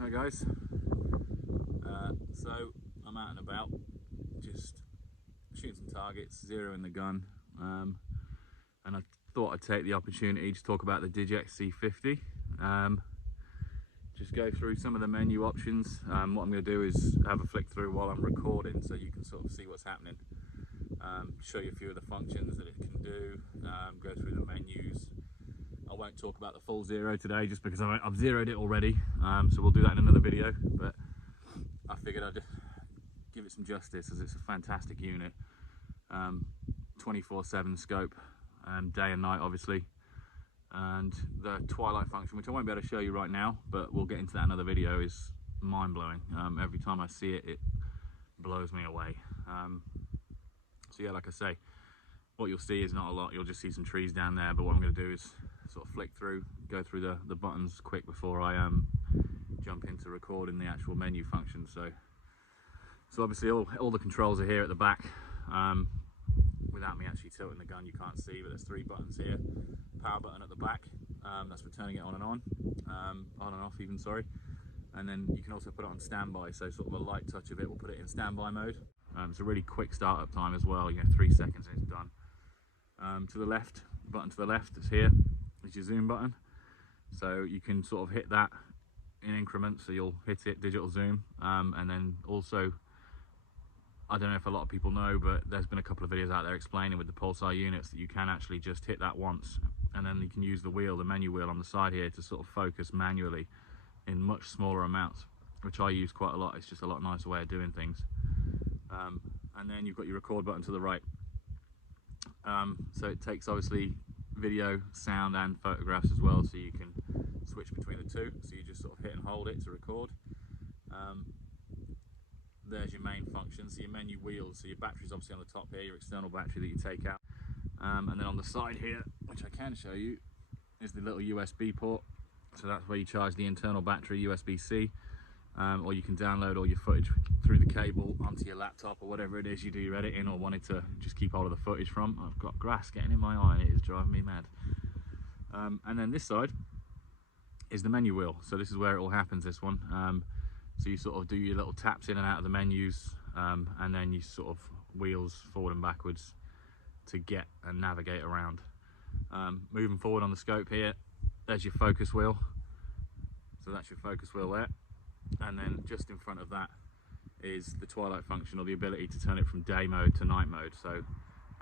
Hi guys, so I'm out and about, just shooting some targets, zeroing the gun, and I thought I'd take the opportunity to talk about the Digex C50. Just go through some of the menu options. What I'm going to do is have a flick through while I'm recording so you can sort of see what's happening. Show you a few of the functions that it can do, go through the menus. I won't talk about the full zero today just because I've zeroed it already, so we'll do that in another video, but I figured I'd give it some justice as it's a fantastic unit. 24/7 scope, day and night obviously, and the twilight function, which I won't be able to show you right now, but we'll get into that in another video, is mind-blowing. Every time I see it, it blows me away. So yeah, like I say, what you'll see is not a lot. You'll just see some trees down there, but what I'm going to do is sort of flick through, go through the buttons quick before I jump into recording the actual menu function. So obviously all the controls are here at the back. Without me actually tilting the gun, you can't see, but there's 3 buttons here. Power button at the back, that's for turning it on and on and off even, sorry. And then you can also put it on standby, so sort of a light touch of it will put it in standby mode. It's a really quick startup time as well, 3 seconds and it's done. To the left, button to the left is here, is your zoom button. So you can sort of hit that in increments, so you'll hit it, digital zoom, and then also, I don't know if a lot of people know, but there's been a couple of videos out there explaining with the Pulsar units that you can actually just hit that once, and then you can use the wheel, the menu wheel on the side here, to sort of focus manually in much smaller amounts, which I use quite a lot. It's just a lot nicer way of doing things. And then you've got your record button to the right. So it takes obviously video, sound and photographs as well, so you can switch between the two. So you just sort of hit and hold it to record. There's your main function, so your menu wheels, so your battery's obviously on the top here, your external battery that you take out. And then on the side here, which I can show you, is the little USB port. So that's where you charge the internal battery, USB-C, or you can download all your footage through the cable onto your laptop or whatever it is you do your editing or wanted to just keep hold of the footage from. I've got grass getting in my eye and it is driving me mad. And then this side is the menu wheel. So this is where it all happens, this one. So you sort of do your little taps in and out of the menus, and then you sort of wheels forward and backwards to get and navigate around. Moving forward on the scope here, there's your focus wheel. So that's your focus wheel there. And then just in front of that is the twilight function, or the ability to turn it from day mode to night mode. So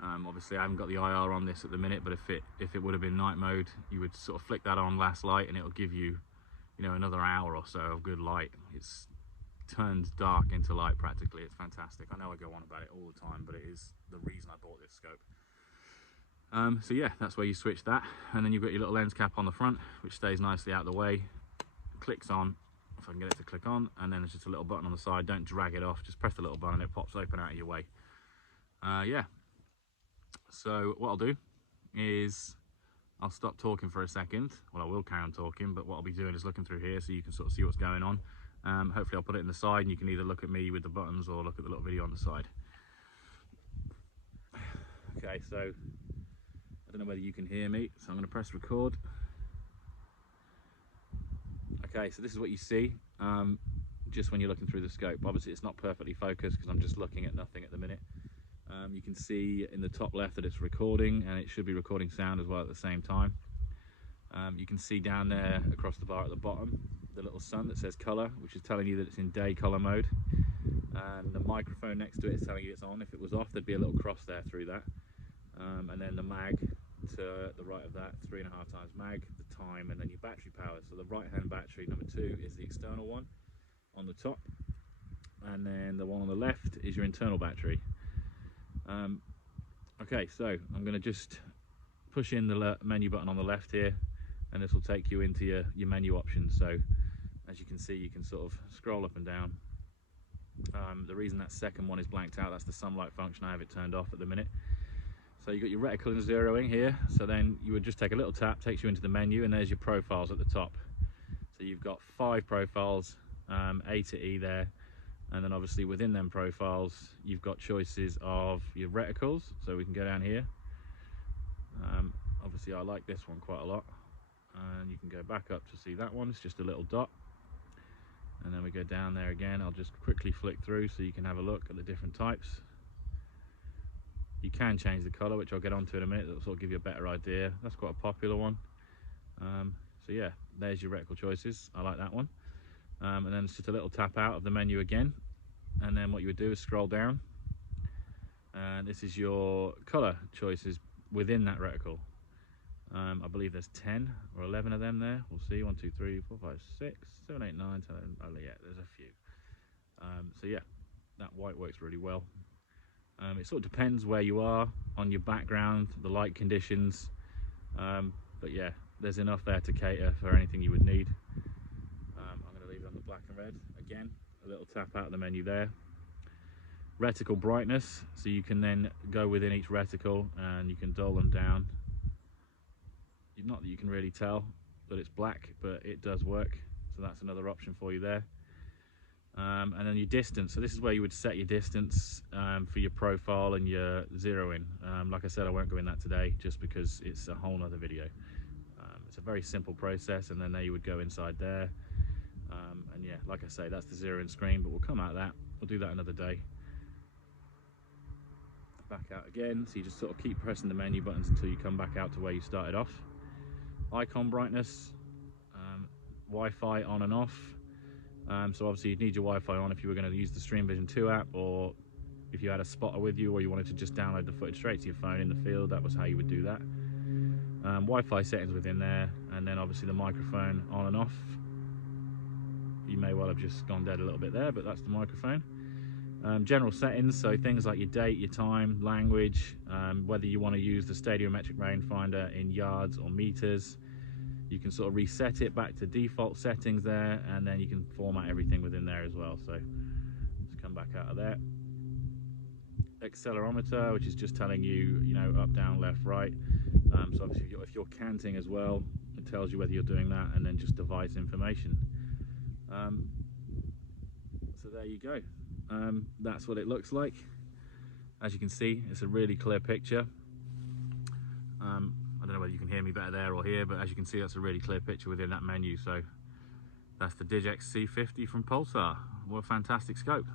obviously I haven't got the IR on this at the minute, but if it would have been night mode, you would sort of flick that on last light and it'll give you, another hour or so of good light. It's turned dark into light practically. It's fantastic. I know I go on about it all the time, but it is the reason I bought this scope. So yeah, that's where you switch that, and then you've got your little lens cap on the front, which stays nicely out of the way. Clicks on, if I can get it to click on, and then there's just a little button on the side. Don't drag it off, just press the little button and it pops open out of your way. Yeah, so what I'll do is I'll stop talking for a second. Well, I will carry on talking, but what I'll be doing is looking through here so you can sort of see what's going on. Hopefully I'll put it in the side and you can either look at me with the buttons or look at the little video on the side. Okay, so I don't know whether you can hear me, so I'm going to press record. Okay, so this is what you see just when you're looking through the scope. Obviously it's not perfectly focused because I'm just looking at nothing at the minute. You can see in the top left that it's recording, and it should be recording sound as well at the same time. You can see down there across the bar at the bottom the little sun that says colour, which is telling you that it's in day colour mode, and the microphone next to it is telling you it's on. If it was off, there'd be a little cross there through that. And then the mag to the right of that, 3.5 times mag, the time, and then your battery power. So the right hand battery, number 2, is the external one on the top, and then the one on the left is your internal battery. Okay, so I'm going to just push in the menu button on the left here, and this will take you into your menu options. So as you can see, you can sort of scroll up and down. The reason that second one is blanked out, that's the sunlight function. I have it turned off at the minute. So you've got your reticle and zeroing here. So then you would just take a little tap, takes you into the menu, and there's your profiles at the top. So you've got 5 profiles, A to E there. And then obviously within them profiles, you've got choices of your reticles. So we can go down here. Obviously I like this one quite a lot. And you can go back up to see that one. It's just a little dot. and then we go down there again. I'll just quickly flick through so you can have a look at the different types. You can change the colour, which I'll get onto in a minute. That'll sort of give you a better idea. That's quite a popular one. So yeah, there's your reticle choices. I like that one. And then it's just a little tap out of the menu again, and then what you would do is scroll down, and this is your colour choices within that reticle. I believe there's 10 or 11 of them there. We'll see. 1, 2, 3, 4, 5, 6, 7, 8, 9, 10. Oh yeah, there's a few. So yeah, that white works really well. It sort of depends where you are on your background, the light conditions, but yeah, there's enough there to cater for anything you would need. I'm going to leave it on the black and red again. A little tap out of the menu there. Reticle brightness, so you can then go within each reticle and you can dull them down. Not that you can really tell that it's black, but it does work, so that's another option for you there. And then your distance, so this is where you would set your distance for your profile and your zeroing. Like I said, I won't go in that today just because it's a whole nother video. It's a very simple process, and then there you would go inside there. And yeah, like I say, that's the zeroing screen, but we'll come out of that. We'll do that another day. Back out again, so you just sort of keep pressing the menu buttons until you come back out to where you started off. Icon brightness, Wi-Fi on and off. So obviously you'd need your Wi-Fi on if you were going to use the Stream Vision 2 app, or if you had a spotter with you, or you wanted to just download the footage straight to your phone in the field. That was how you would do that. Wi-Fi settings within there, and then obviously the microphone on and off. You may well have just gone dead a little bit there, but that's the microphone. General settings, so things like your date, your time, language, whether you want to use the stadiometric rangefinder in yards or meters. You can sort of reset it back to default settings there, and then you can format everything within there as well. So let's come back out of there. Accelerometer, which is just telling you, up, down, left, right. So obviously if you're canting as well, it tells you whether you're doing that, and then just device information. So there you go. That's what it looks like. As you can see, it's a really clear picture. I don't know whether you can hear me better there or here, but as you can see, that's a really clear picture within that menu. So that's the Digex C50 from Pulsar. What a fantastic scope.